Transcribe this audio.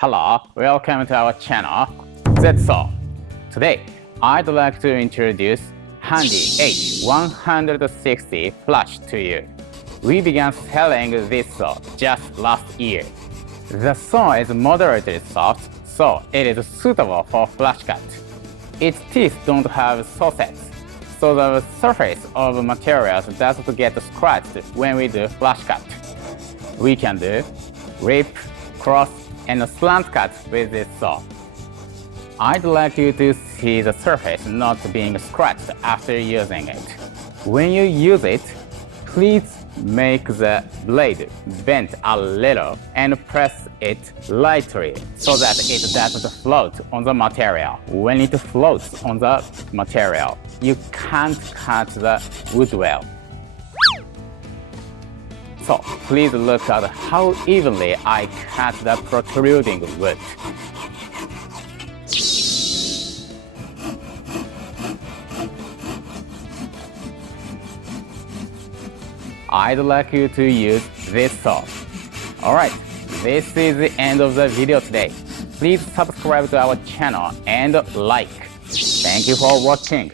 Hello, welcome to our channel, ZETSAW. Today, I'd like to introduce handy H-160 flash to you. We began selling this saw just last year. The saw is moderately soft, so it is suitable for flash cut. Its teeth don't have saw sets, so the surface of materials doesn't get scratched when we do flash cut. We can do rip, cross, and slant cut with this saw. I'd like you to see the surface not being scratched after using it. When you use it, please make the blade bend a little and press it lightly so that it doesn't float on the material. When it floats on the material, you can't cut the wood well. So please look at how evenly I cut the protruding wood. I'd like you to use this saw. Alright, this is the end of the video today. Please subscribe to our channel and like. Thank you for watching.